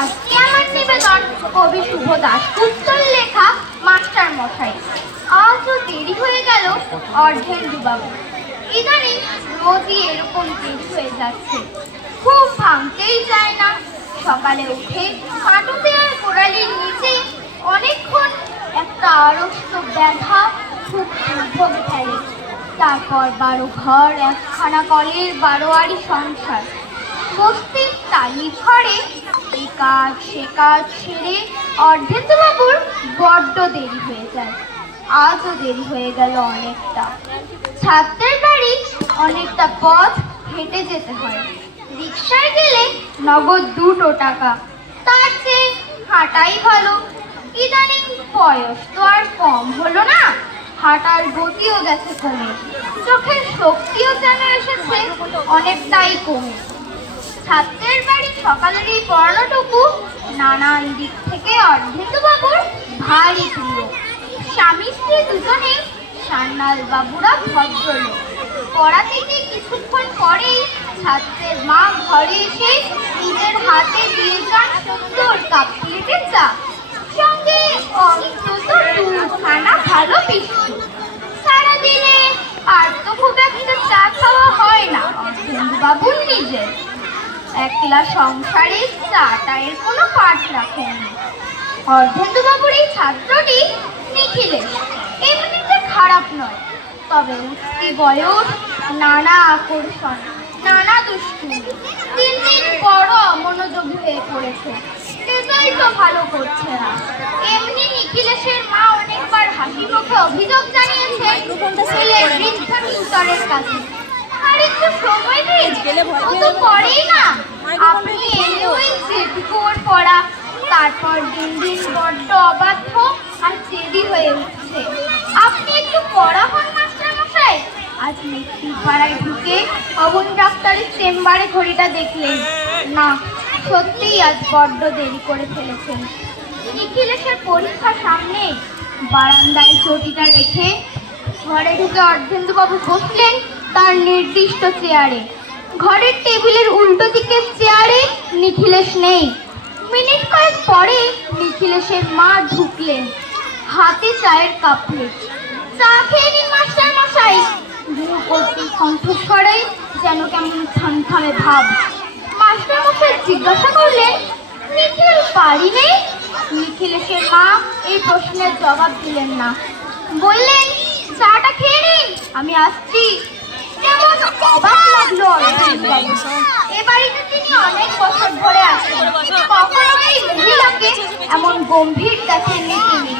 আজকে আমার নিবেদন কবি শুভ দাশগুপ্তর লেখা মাস্টার মশাই। আজও দেরি হয়ে গেল অর্ধেন্দু বাবু। ইদানিং রোজই এরকম দেরি হয়ে যাচ্ছে, খুব ভাঙতেই যায় না। সকালে উঠে হাঁটুতে আর গোড়ালির নিচে অনেকক্ষণ একটা আড়ষ্ট ব্যথা খুব দুর্ভোগ ফেলে। তারপর 12 ঘর, একখানা কলের 12 সংসার। বস্তির টালির ঘরে এই কাজ সে কাজ সেরে অর্ধেন্দু বাবুর বড্ড দেরি হয়ে যায়। আজও দেরি হয়ে গেল অনেকটা। ছাত্রের বাড়ি অনেকটা পথ হেঁটে যেতে হয়। রিকশায় গেলে নগদ 2 টাকা, তার চেয়ে হাঁটাই ভালো। ইদানিং বয়স তো আর কম হলো না, হাঁটার গতিও গেছে কমে, চোখের শক্তিও যেন এসেছে অনেকটাই কমে। ছাত্রের বাড়ি সকালের এই পড়ানোটুকু নানান দিক থেকে অর্ধেন্দু বাবুর ভারী প্রিয়। স্বামী স্ত্রী দুজনেই সান্যাল বাবুরা ভদ্রলোক। পড়া থেকে কিছুক্ষণ পরেই ছাত্রের মা ঘরে এসে নিজের হাতে দিয়ে যান সুন্দর কাপ প্লেটের চা, সঙ্গে অন্তত 2খানা ভালো বিস্কুট। সারাদিনে আর তো খুব একটা চা খাওয়া হয় না অর্ধেন্দু বাবুর নিজের। একলা সংসারে চাটা এর কোনো পাঠ রাখেননি। অর্ধেন্দু বাবুর এই ছাত্রটি নিখিলেশ এমনিতে খারাপ নয়, তবে উঠতি বয়স, নানা আকর্ষণ, নানা দুষ্টুমি, দিন দিন বড় অমনোযোগী হয়ে পড়েছে। রেজাল্টও ভালো করছে না। এমনি নিখিলেশের মা অনেকবার হাসি মুখে অভিযোগ জানিয়েছে ছেলের বৃদ্ধ টিউটরের কাছে। আর একটু সময় দিন, ও তো পড়েই না। আপনি এলে ওই যেটুকু ওর পড়া, তারপর দিন দিন বড্ড অবাধ্য আর জেদি হয়ে উঠছে। আপনি একটু পড়া হন মাস্টার মশাই। আজ মৃত্যুর পাড়ায় ঢুকে অবন ডাক্তারের চেম্বারে ঘড়িটা দেখলেন না, সত্যিই আজ বড্ড দেরি করে ফেলেছেন। নিখিলেশের পরীক্ষা সামনে, বারান্দায় চটিটা রেখে ঘরে ঢুকে অর্ধেন্দু বাবু বসলেন তার নির্দিষ্ট চেয়ারে। ঘরের টেবিলের উল্টো দিকের চেয়ারে নিখিলেশ নেই। মিনিট কয়েক পরে নিখিলেশের মা ঢুকলেন, হাতে চায়ের কাপ প্লেট। চা খেয়ে নিন মাস্টার মশাই। দূরবর্তী কণ্ঠস্বরে যেন কেমন থমথমে ভাব। মাস্টার মশাই জিজ্ঞাসা করলেন, নিখিল বাড়ি নেই? নিখিলেশের মা এই প্রশ্নের জবাব দিলেন না, বললেন, চাটা খেয়ে নিন, আমি আসছি। কেমন অবাক লাগলো এ বাড়িতে তিনি অনেক বছর ধরে আছেন, কখনো এই মহিলাকে এমন গম্ভীর দেখেননি তিনি।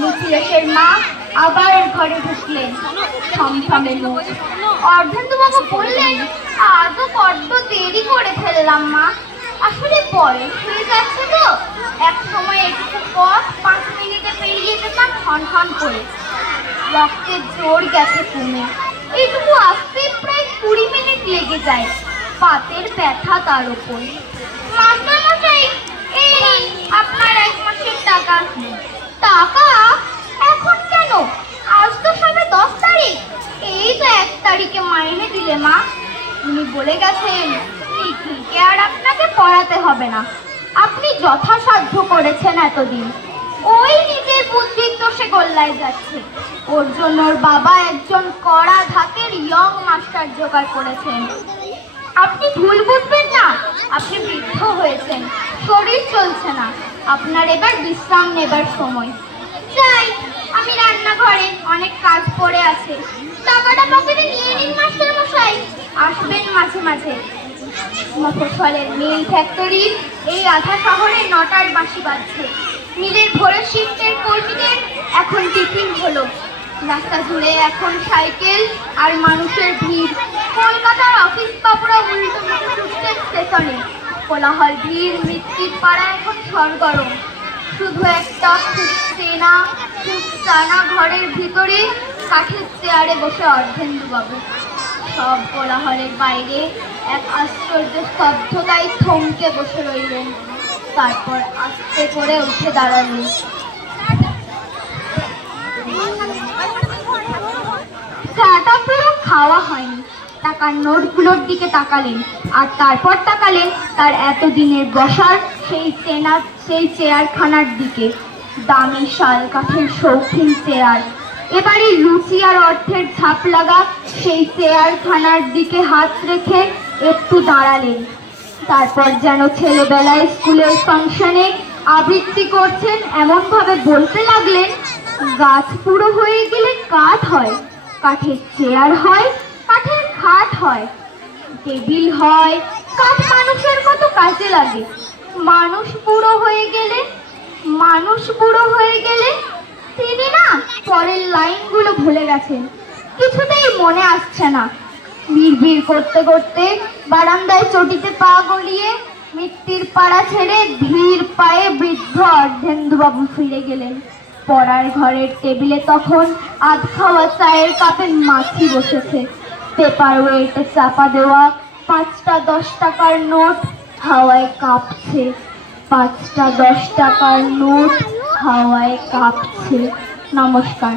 নিখিলেশের মা আবার ঘরে ঢুকলেন, থমথমে মুখ। অর্ধেন্দু বাবু বললেন, আজও বড্ড দেরি করে ফেললাম মা। আসলে বয়স হয়ে যাচ্ছে তো, এক সময় একটু পথ 5 মিনিটে পেরিয়ে যেতাম ঠন ঠন করে। রক্তের জোর গেছে কমে, এইটুকু আসতে প্রায় 20 মিনিট লেগে যায়। পাতের ব্যথা তার উপর। মাস্টার মশাই, এই নিন আপনার 1 মাসের টাকা। টাকা? এখন কেন? আজ তো সবে 10 তারিখ। এই তো 1 তারিখে মাইনে দিলে মা। উনি বলে গেছেন নিখিলকে আর আপনাকে পড়াতে হবে না, আপনি যথাসাধ্য করেছেন এতদিন। ওই নিজের বুদ্ধির দোষে গোল্লায় যাচ্ছে। ওর জন্য ওর বাবা একজন কড়া ধাকের ইয়ং মাস্টার জোগাড় করেছেন। আপনি ভুল বুঝবেন না, আপনি বৃদ্ধ হয়েছেন, শরীর চলছে না, আপনার এবার বিশ্রাম নেবার সময়। যাই, আমি রান্নাঘরে অনেক কাজ পড়ে আছে। টাকাটা পকেটে নিয়ে নিন মাস্টার মশাই, আসবেন মাঝে মাঝে। মফস্বলের মিল ফ্যাক্টরি এই আধা শহরে 9টার বাঁশি বাজছে। মিলের ভোরের শিফটের কর্মীদের এখন টিফিন হলো। রাস্তা জুড়ে এখন সাইকেল আর মানুষের ভিড়। কলকাতার অফিস বাবুরা উল্টো মুখে ঢুকছেন স্টেশনে। কোলাহল ভিড়, মৃত্যুর পাড়া এখন সরগরম। শুধু একটা চেনা চানা ঘরের ভিতরে কাঠের চেয়ারে বসে অর্ধেন্দু বাবু। সব কোলাহলের বাইরে এক আশ্চর্য স্তব্ধতায় থমকে বসে রইলেন। তারপর আস্তে করে উঠে দাঁড়ালেন। চাটা পুরো খাওয়া হয়নি, টাকার নোটগুলোর দিকে তাকালেন, আর তারপর তাকালেন তার এতদিনের বসার সেই চেয়ারখানার দিকে। দামি শাল কাঠের শৌখিন চেয়ার। এবারে রুচি আর অর্থের ছাপ লাগা সেই চেয়ারখানার দিকে হাত রেখে একটু দাঁড়ালেন। তারপর যেন ছেলেবেলায় স্কুলের ফাংশনে আবৃত্তি করছেন এমন ভাবে বলতে লাগলেন, গাছ পুরো হয়ে গেলে কাঠ হয়, কাঠের চেয়ার হয়, কাঠের খাট হয়, টেবিল হয়, কাঠ মানুষের মতো কাজে লাগে। মানুষ বুড়ো হয়ে গেলে, মানুষ বুড়ো হয়ে গেলে তিনি না পরের লাইনগুলো ভুলে গেছেন, কিছুতেই মনে আসছে না। বিড়বিড় করতে করতে বারান্দায় চটিতে পা গলিয়ে মৃত্যুর পাড়া ছেড়ে ধীর পায়ে বৃদ্ধ অর্ধেন্দুবাবু ফিরে গেলেন। পড়ার ঘরের টেবিলে তখন আধ খাওয়া চায়ের কাপে মাছি বসেছে। পেপার ওয়েটে চাপা দেওয়া 5টা 10 টাকার নোট হাওয়ায় কাঁপছে। 5টা 10 টাকার নোট হাওয়ায় কাঁপছে। নমস্কার।